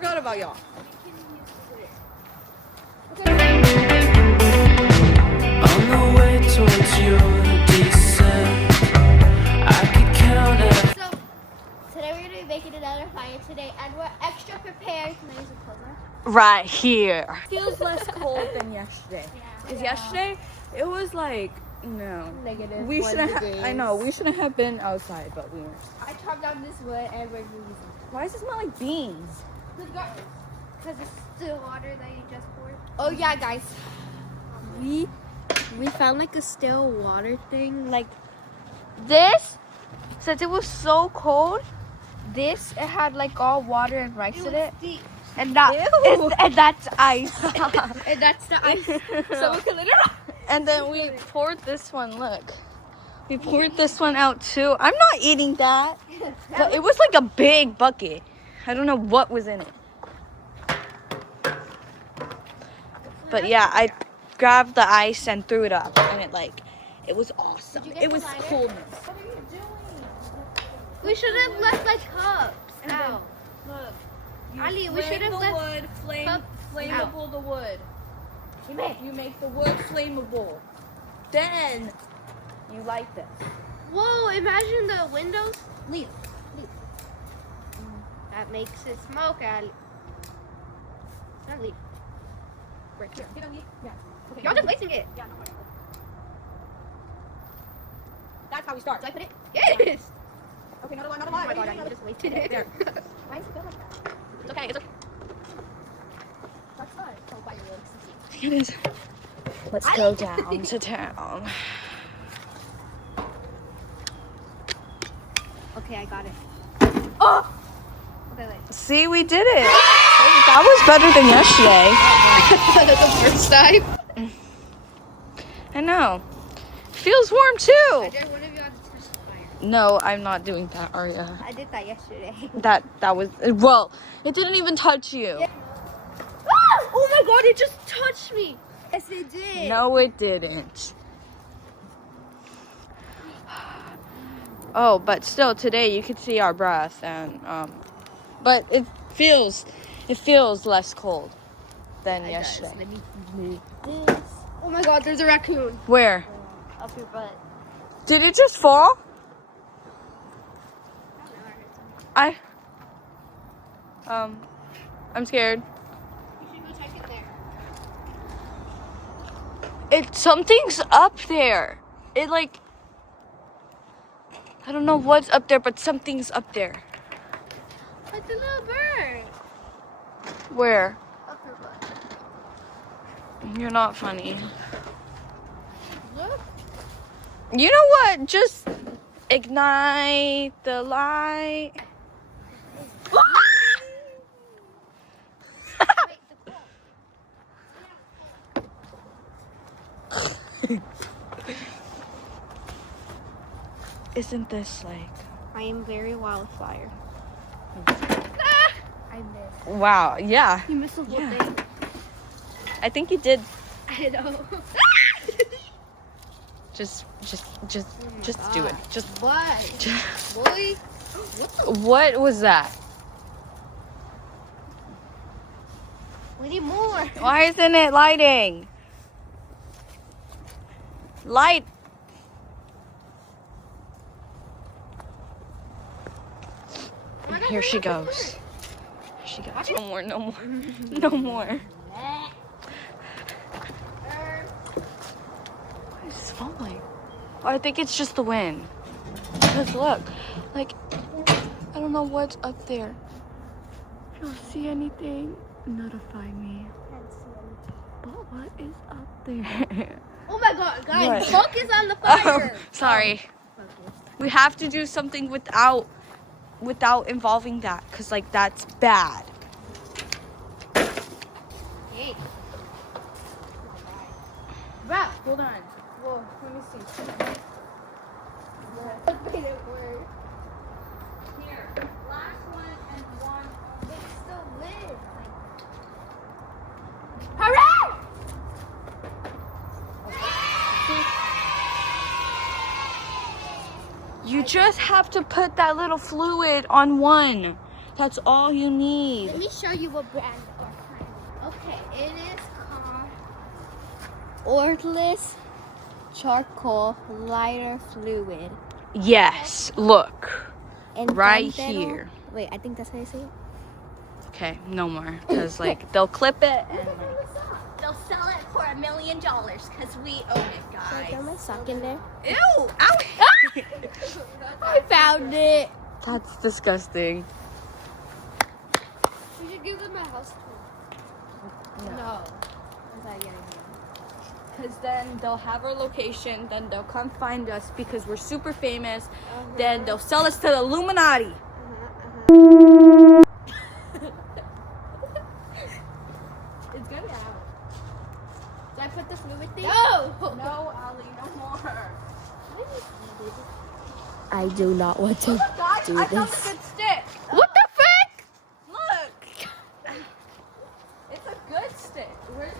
forgot about y'all. On the way towards your descent, I could count it. So, today we're going to be making another fire today, and we're extra prepared. Can I use a closer? Right here. Feels less cold than yesterday. Because yesterday, it was like, no. Negative. We shouldn't have, I know, we shouldn't have been outside, but we weren't. I chopped down this wood and we're using Why does it smell like beans? because it's still water that you just poured. Oh yeah, guys. We found like a still water thing. Like this, since it was so cold, it had like all water and rice in it. Deep. And that and that's ice. And that's the ice. So we can literally. And then we poured this one, look. We poured this one out too. I'm not eating that. But it was like a big bucket. I don't know what was in it. But yeah, I grabbed the ice and threw it up. And it was awesome. It was coolness. What are you doing? We should have left like cups. Ow. Look. Ali, we should have left wood, flammable the wood. You make the wood flammable. Then you light this. Whoa, imagine the windows. Leave. That makes it smoke, Ali. Not leave. Right here. Yeah. Okay. Y'all just wasting it. Yeah, no, whatever. That's how we start. Do I put it? Yes. Okay, not a lot. Oh my god, I just wasted it. There. Why is it feel like that? It's okay. It's okay. That's fine. Oh, fireworks. It is. Let's go down to town. Okay, I got it. Oh! Okay, wait. See, we did it. That was better than yesterday. That's the first time. I know. Feels warm too. I dare one of you to touch the fire. No, I'm not doing that, Arya. I did that yesterday. That was well. It didn't even touch you. Yeah. Ah! Oh my god, it just touched me. Yes, it did. No, it didn't. Oh, but still, today you could see our breath, and but it feels less cold than yesterday. Let me move this. Oh my god, there's a raccoon. Where? Up your butt. Did it just fall? I'm scared. You should go check it there. Something's up there. I don't know what's up there, but something's up there. It's a little bird. Where? Up your butt. You're not funny. Look. You know what? Just ignite the light. Isn't this like... I am very wildfire. I missed. Wow, yeah. You missed the whole Yeah. thing. I think you did. I know. Just do it. Just... What? Boy. What was that? We need more. Why isn't it lighting? Light. Here she goes. Here she goes. No more, no more. No more. It's falling. Oh, I think it's just the wind. Because look, like, I don't know what's up there. I don't see anything. Notify me. But what is up there? Oh my god, guys, What? focus on the fire. Oh, sorry. We have to do something without involving that, because like that's bad. Hey. Bro, hold on. Whoa, let me see. Made it work. Here, last one and one. It's still lit. Hooray! You just have to put that little fluid on one. That's all you need. Let me show you what brand. Okay, it is called Ordless Charcoal Lighter Fluid. Yes, look. And Right Dentero- here. Wait, I think that's how you say it. Okay, no more. Because, like, they'll clip it and, like, They'll sell it for $1 million because we own it, Should I guys. throw my sock in there? Ew! Ow! I found it. that's disgusting. We should give them a house tour. No. Because then they'll have our location, then they'll come find us because we're super famous. Then they'll sell us to the Illuminati. It's gonna be out. Did I put the fluid thing? No! No, Ali, no more. I do not want to Guys, do I found a this. good stick. What the frick? Look. It's a good stick. Where's it?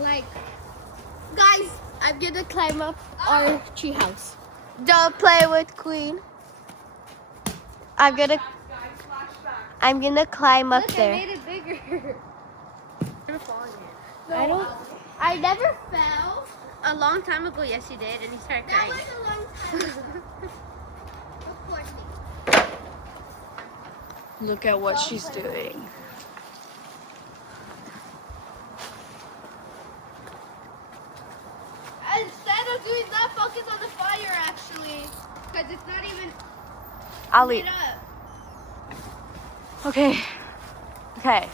Like, guys, I'm gonna climb up our tree house. Don't play with Queen. I'm gonna climb up there. I made it bigger. I never fell. A long time ago, yes, you did, and he started That crying. was a long time ago. Of course. Look at what she's doing. Instead of doing that, focus on the fire actually. Because it's not even Ali. lit up. Okay. Okay.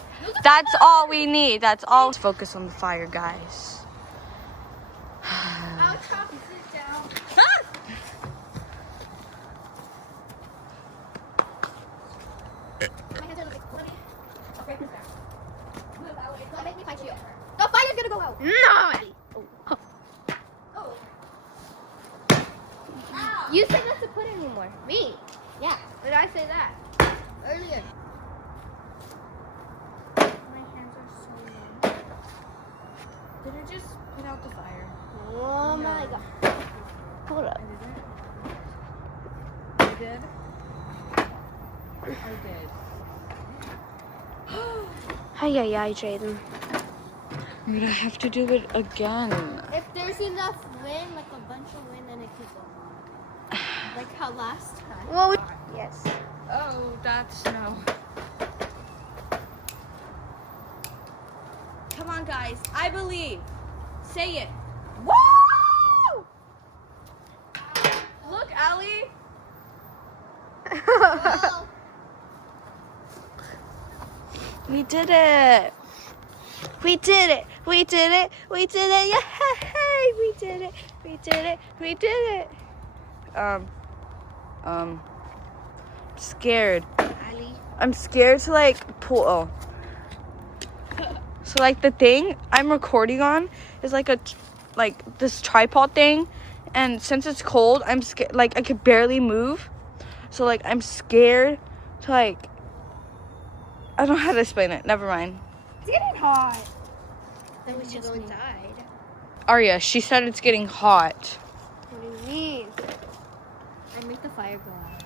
That's all we need. That's all. Let's focus on the fire, guys. I'll chop it down. My hands are a little bit sweaty. Okay, move there. Move that way. Don't make me fight you. The fire's gonna go out. No! Oh. You said not to put it anymore. Me? Yeah. When did I say that? Earlier. My hands are so warm. Did I just put out the fire? Oh my god. Hold up. I did. I did. Hi, Jaden. I'm gonna have to do it again. If there's enough wind, like a bunch of wind, then it could go. Like how last time. Well, yes. Oh, that's no. Come on, guys. I believe. Say it. Woo! Look, Ali. Well, We did it. We did it. We did it. We did it. Yeah, hey, we did it. We did it. We did it. Scared. Ali. I'm scared to like pull. Oh. So like the thing I'm recording on is like like this tripod thing, and since it's cold, I'm scared. Like I could barely move, so like I'm scared to like. I don't know how to explain it. Never mind. It's getting hot. Then we should go inside. Arya, she said it's getting hot. What do you mean? I make the fire go out.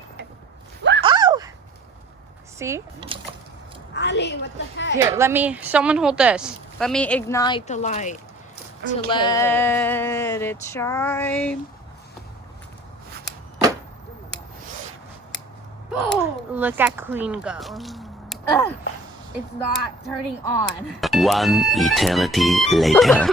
Oh! See? Ali, what the heck? Here, let me. Someone hold this. Let me ignite the light to Okay, let it shine. Look at Queen go. It's not turning on. One eternity later.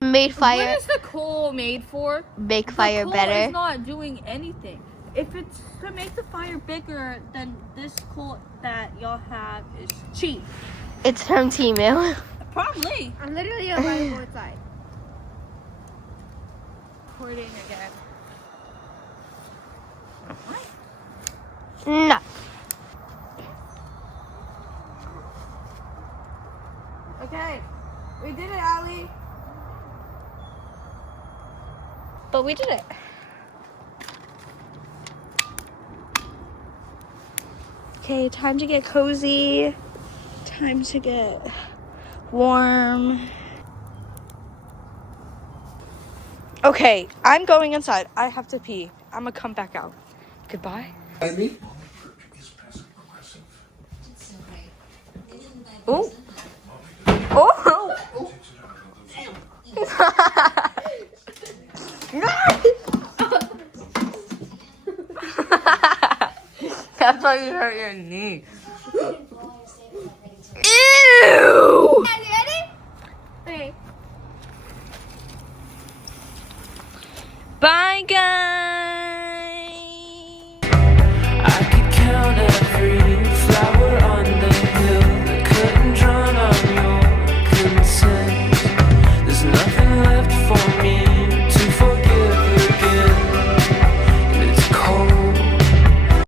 Made fire. What is the coal made for? Make fire the coal better. is not doing anything. If it's to make the fire bigger, then this coal that y'all have is cheap. It's from T-Mail. Probably. I'm literally on my board side. Recording again. No. Okay. We did it, Allie. But we did it. Okay, time to get cozy. Time to get warm. Okay, I'm going inside. I have to pee. I'm gonna come back out. Goodbye. Oh. Oh. That's why you hurt your knee. Ew! Ready? Okay. Bye, guys. I could count every flower on the hill that couldn't drown on your consent. There's nothing left for me